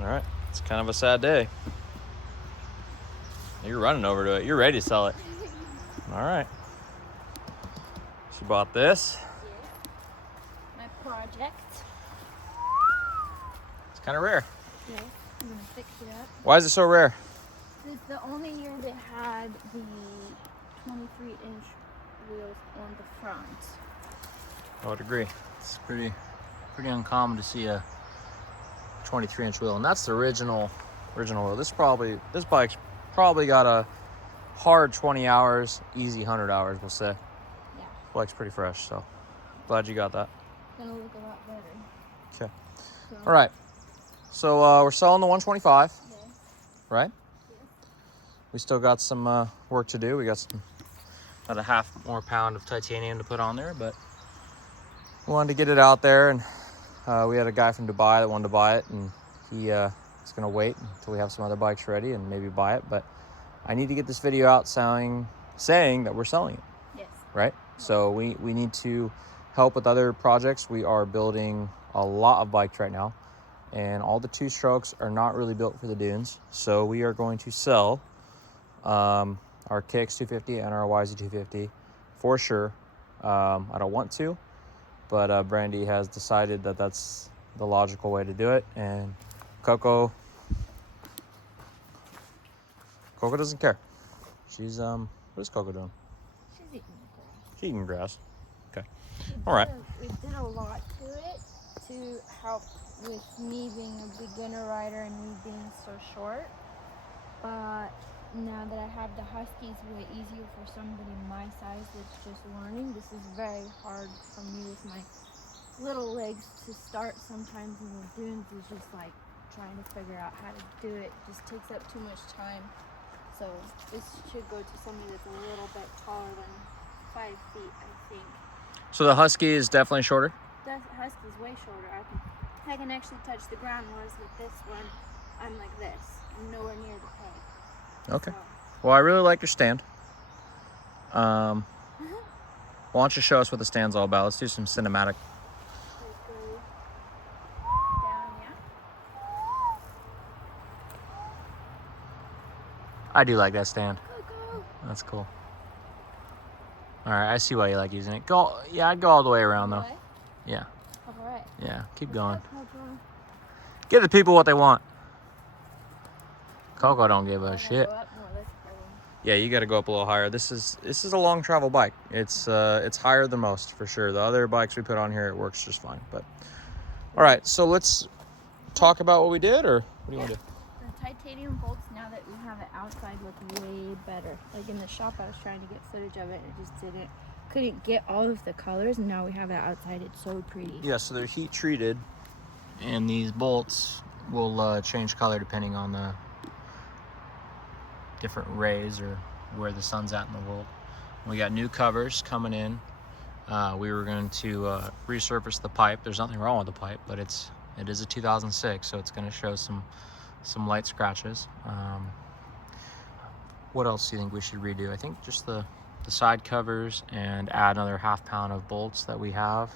All right, it's kind of a sad day. You're running over to it. You're ready to sell it. All right. She bought this. Yeah. My project. It's kind of rare. Yeah. I'm gonna fix it up. Why is it so rare? This is the only year they had the 23-inch wheels on the front. I would agree. It's pretty uncommon to see a 23-inch wheel, and that's the original wheel. This bike's probably got a hard 20 hours, easy 100 hours, we'll say. Yeah. Bike's pretty fresh, so glad you got that. Gonna look a lot better. Okay. So, All right. So we're selling the 125, yeah. right? Yeah. We still got some work to do. We got about a half more pound of titanium to put on there, but we wanted to get it out there, and we had a guy from Dubai that wanted to buy it, and he is going to wait until we have some other bikes ready and maybe buy it. But I need to get this video out saying that we're selling it. Yes. Right? Yes. So we need to help with other projects. We are building a lot of bikes right now, and all the two strokes are not really built for the dunes. So we are going to sell our KX250 and our yz125 for sure. I don't want to, but Brandy has decided that that's the logical way to do it, and Coco doesn't care. She's what is Coco doing? She's eating grass. She's eating grass. Okay. All right. We did a lot to it to help with me being a beginner rider and me being so short. But now that I have the Husky, it's way easier for somebody my size that's just learning. This is very hard for me with my little legs to start sometimes in the dunes. It's just like trying to figure out how to do it. Just takes up too much time. So this should go to somebody that's a little bit taller than 5 feet, I think. So the Husky is definitely shorter? The Husky's way shorter. I can actually touch the ground, whereas with this one, I'm like this. I'm nowhere near the peg. Okay. So. Well, I really like your stand. Why don't you show us what the stand's all about? Let's do some cinematic. I do like that stand. That's cool. All right, I see why you like using it. I'd go all the way around though. Yeah. All right. Yeah, keep going. Give the people what they want. Coco don't give a shit. Yeah, you got to go up a little higher. This is a long travel bike. It's higher than most for sure. The other bikes we put on here, it works just fine. But all right, so let's talk about what we did, or what do you want to do? The titanium bolts, now that we have it outside, look way better. Like in the shop, I was trying to get footage of it, and it just couldn't get all of the colors, and now we have it outside. It's so pretty. Yeah, so they're heat treated, and these bolts will change color depending on the different rays or where the sun's at in the world. We got new covers coming in. We were going to resurface the pipe. There's nothing wrong with the pipe, but it is a 2006, so it's going to show some light scratches. What else do you think we should redo? I think just the side covers, and add another half pound of bolts that we have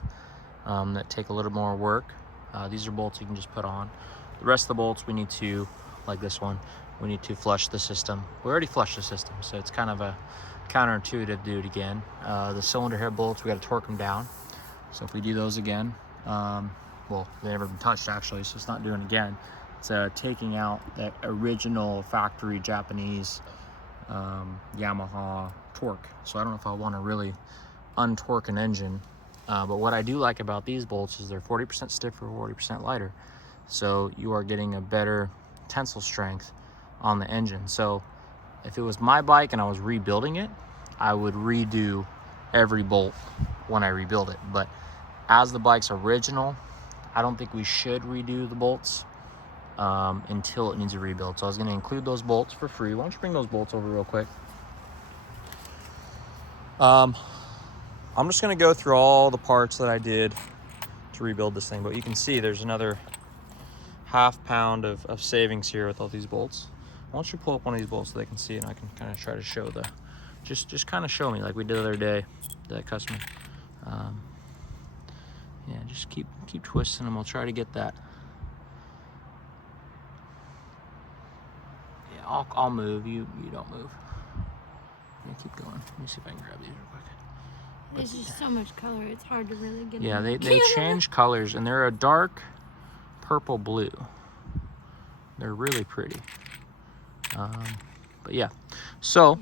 that take a little more work. These are bolts you can just put on. The rest of the bolts we need to, like this one, we need to flush the system. We already flushed the system, so it's kind of a counterintuitive to do it again. The cylinder head bolts, we got to torque them down. So if we do those again, well, they've never been touched actually, so it's not doing it again. It's taking out the original factory Japanese Yamaha torque. So I don't know if I want to really untorque an engine. But what I do like about these bolts is they're 40% stiffer, 40% lighter. So you are getting a better tensile strength on the engine. So if it was my bike and I was rebuilding it, I would redo every bolt when I rebuild it. But as the bike's original, I don't think we should redo the bolts until it needs a rebuild. So I was going to include those bolts for free. Why don't you bring those bolts over real quick? I'm just going to go through all the parts that I did to rebuild this thing, but you can see there's another half pound of savings here with all these bolts. Why don't you pull up one of these bolts so they can see, and I can kind of try to show just kind of show me like we did the other day, that customer. Yeah, just keep twisting them. We'll try to get that I'll move. You don't move. Yeah, keep going. Let me see if I can grab these real quick. There's just so much color. It's hard to really get. Yeah, they change colors, and they're a dark purple blue. They're really pretty. But yeah, so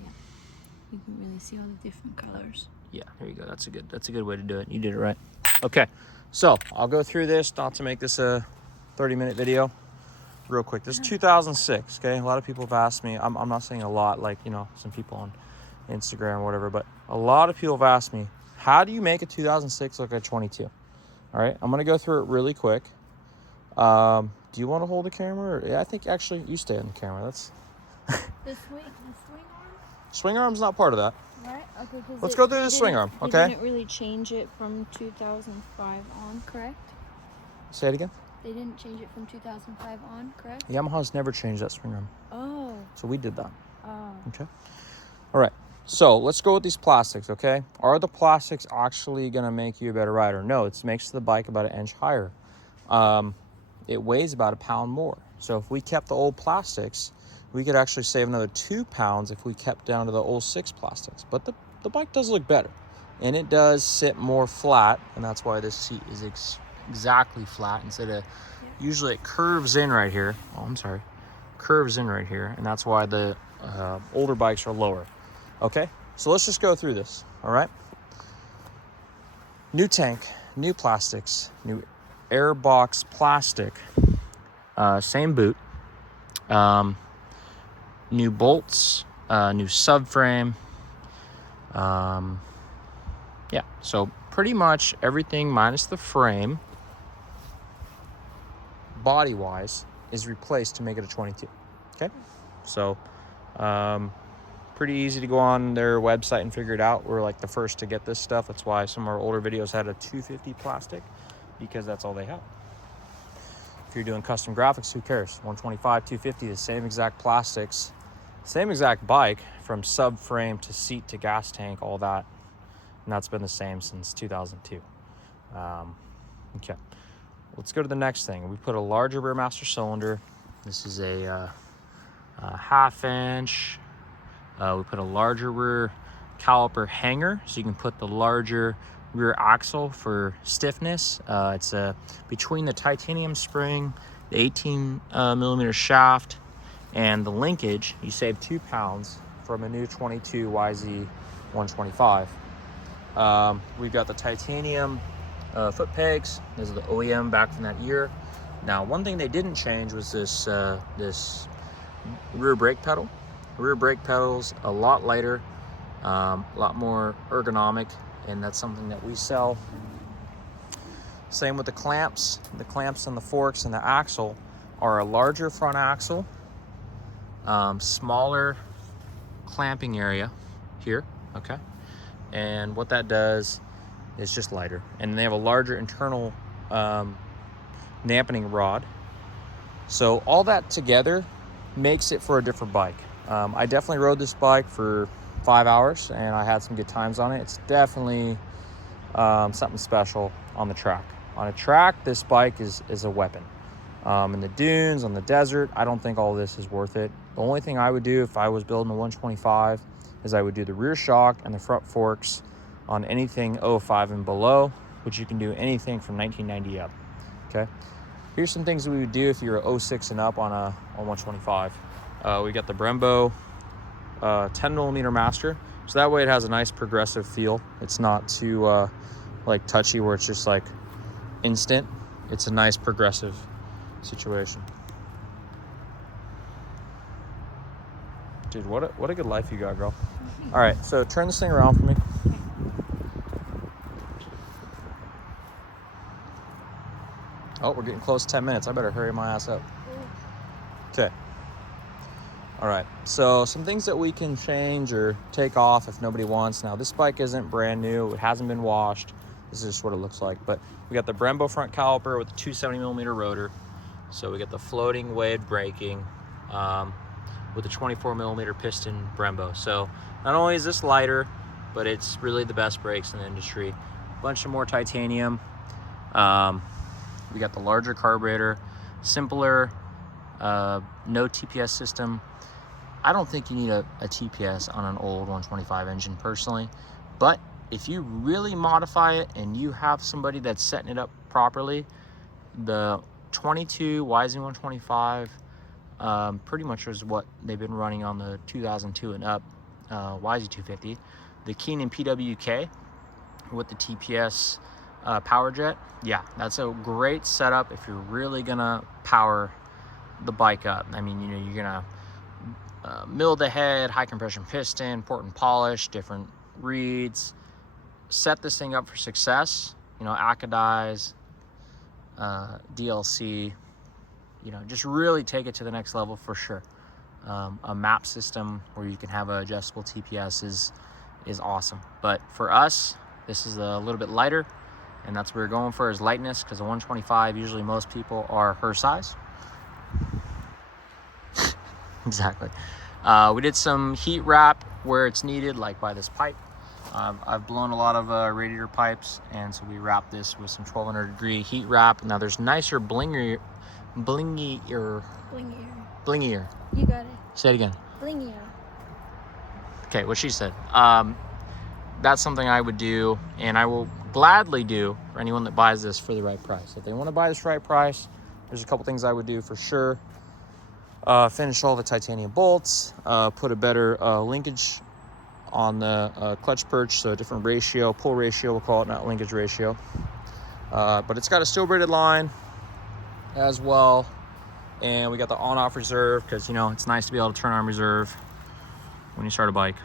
you can really see all the different colors. Yeah, there you go. That's a good way to do it. You did it right. Okay, so I'll go through this, not to make this a 30-minute video, real quick. This is 2006. Okay, a lot of people have asked me. I'm not saying a lot, like, you know, some people on Instagram or whatever, but a lot of people have asked me, how do you make a 2006 look like a 22? All right, I'm gonna go through it really quick. Do you want to hold the camera? Or, yeah, I think actually you stay on the camera. That's the swing arm. Swing arm's not part of that. Right. Okay. Let's go through the swing arm. Okay. They didn't really change it from 2005 on, correct? Say it again. They didn't change it from 2005 on, correct? Yamaha's never changed that swing arm. Oh. So we did that. Oh. Okay. All right. So let's go with these plastics, okay? Are the plastics actually going to make you a better rider? No, it makes the bike about 1 inch higher. It weighs about 1 pound more. So if we kept the old plastics, we could actually save another 2 pounds if we kept down to the 06 plastics. But the bike does look better. And it does sit more flat. And that's why this seat is exactly flat instead of... Usually it curves in right here. Oh, I'm sorry. Curves in right here. And that's why the older bikes are lower. Okay, so let's just go through this, all right? New tank, new plastics, new airbox plastic, same boot, new bolts, new subframe. Yeah, so pretty much everything minus the frame, body-wise, is replaced to make it a 22, okay? So, pretty easy to go on their website and figure it out. We're like the first to get this stuff. That's why some of our older videos had a 250 plastic, because that's all they have. If you're doing custom graphics, who cares? 125, 250, the same exact plastics, same exact bike, from subframe to seat to gas tank, all that. And that's been the same since 2002. Okay, let's go to the next thing. We put a larger rear master cylinder. This is a 1/2 inch. We put a larger rear caliper hanger, so you can put the larger rear axle for stiffness. It's between the titanium spring, the 18 millimeter shaft, and the linkage. You save 2 pounds from a new 22 yz125. We've got the titanium foot pegs. These are the OEM back from that year. Now, one thing they didn't change was this rear brake pedal. Rear brake pedals a lot lighter, a lot more ergonomic, and that's something that we sell. Same with the clamps. The clamps and the forks and the axle are a larger front axle, smaller clamping area here, okay? And what that does is just lighter. And they have a larger internal dampening rod. So all that together makes it for a different bike. I definitely rode this bike for 5 hours, and I had some good times on it. It's definitely something special on the track. On a track, this bike is a weapon. In the dunes, on the desert, I don't think all this is worth it. The only thing I would do if I was building a 125 is I would do the rear shock and the front forks on anything 05 and below, which you can do anything from 1990 up, okay? Here's some things that we would do if you're 06 and up on 125. We got the Brembo 10 millimeter master, so that way it has a nice progressive feel. It's not too like touchy where it's just like instant. It's a nice progressive situation. Dude, what a good life you got, girl. All right, so turn this thing around for me. Oh, we're getting close to 10 minutes. I better hurry my ass up. Okay. All right, so some things that we can change or take off if nobody wants. Now, this bike isn't brand new. It hasn't been washed. This is just what it looks like. But we got the Brembo front caliper with the 270 millimeter rotor. So we got the floating wave braking with a 24 millimeter piston Brembo. So not only is this lighter, but it's really the best brakes in the industry. A bunch of more titanium. We got the larger carburetor, simpler, no TPS system. I don't think you need a TPS on an old 125 engine personally, but if you really modify it and you have somebody that's setting it up properly, the 22 yz125 pretty much is what they've been running on the 2002 and up yz250. The Keenan PWK with the TPS power jet, yeah, that's a great setup if you're really gonna power the bike up. I mean, you know, you're gonna mill the head, high compression piston, port and polish, different reeds, set this thing up for success. You know, Acadize, DLC, you know, just really take it to the next level for sure. A map system where you can have an adjustable TPS is awesome. But for us, this is a little bit lighter, and that's what we're going for, is lightness, because a 125, usually most people are her size. Exactly. We did some heat wrap where it's needed, like by this pipe. I've blown a lot of radiator pipes, and so we wrapped this with some 1200 degree heat wrap. Now there's nicer blingier. Blingier. You got it. Say it again. Blingier. Okay, what she said. That's something I would do, and I will gladly do for anyone that buys this for the right price. If they want to buy this for the right price, there's a couple things I would do for sure. Finish all the titanium bolts, put a better linkage on the clutch perch, so a different ratio, pull ratio we'll call it, not linkage ratio. But it's got a steel braided line as well, and we got the on-off reserve, because you know it's nice to be able to turn on reserve when you start a bike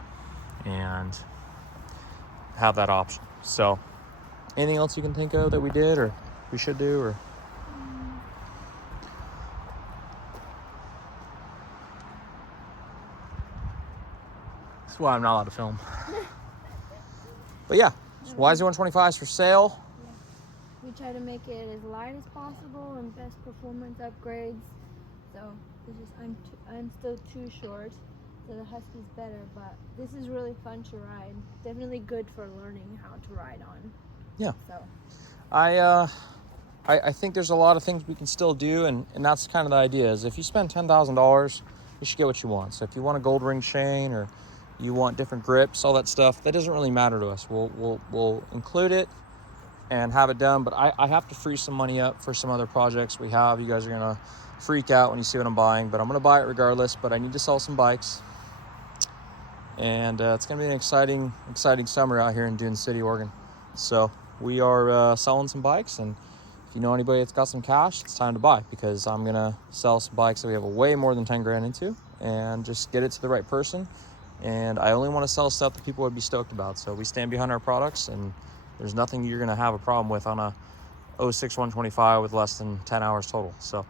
and have that option. So anything else you can think of that we did or we should do, or that's why I'm not allowed to film. But yeah, so yz125 is for sale. We try to make it as light as possible and best performance upgrades. So it's just I'm still too short, so the Husky's better. But this is really fun to ride. Definitely good for learning how to ride on. Yeah. So I think there's a lot of things we can still do, and that's kind of the idea. Is if you spend $10,000, you should get what you want. So if you want a gold ring chain, or you want different grips, all that stuff, that doesn't really matter to us. We'll include it and have it done. But I have to free some money up for some other projects we have. You guys are gonna freak out when you see what I'm buying, but I'm gonna buy it regardless. But I need to sell some bikes, and it's gonna be an exciting summer out here in Dune City, Oregon. So we are selling some bikes, and if you know anybody that's got some cash, it's time to buy, because I'm gonna sell some bikes that we have a way more than 10 grand into, and just get it to the right person. And I only want to sell stuff that people would be stoked about. So we stand behind our products, and there's nothing you're going to have a problem with on a 06 125 with less than 10 hours total. So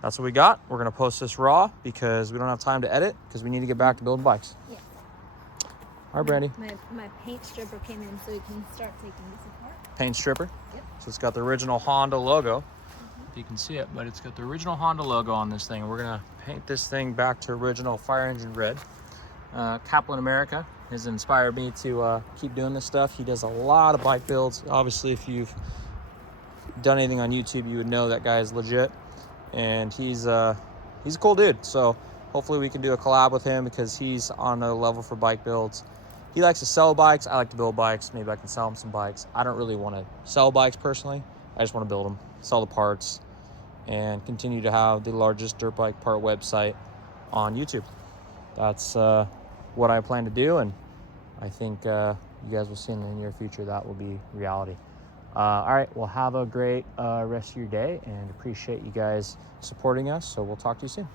that's what we got. We're going to post this raw because we don't have time to edit, because we need to get back to building bikes. Yeah. All right, Brandy. My paint stripper came in, so we can start taking this apart. Paint stripper. Yep. So it's got the original Honda logo. If you can see it, but it's got the original Honda logo on this thing. We're going to paint this thing back to original fire engine red. Kaplan America has inspired me to keep doing this stuff. He does a lot of bike builds. Obviously, if you've done anything on YouTube, you would know that guy is legit, and he's a cool dude. So hopefully we can do a collab with him, because he's on a level for bike builds. He likes to sell bikes. I like to build bikes. Maybe I can sell him some bikes. I don't really want to sell bikes personally. I just want to build them, sell the parts, and continue to have the largest dirt bike part website on YouTube. That's what I plan to do, and I think you guys will see in the near future that will be reality. All right, well, have a great rest of your day, and appreciate you guys supporting us. So we'll talk to you soon.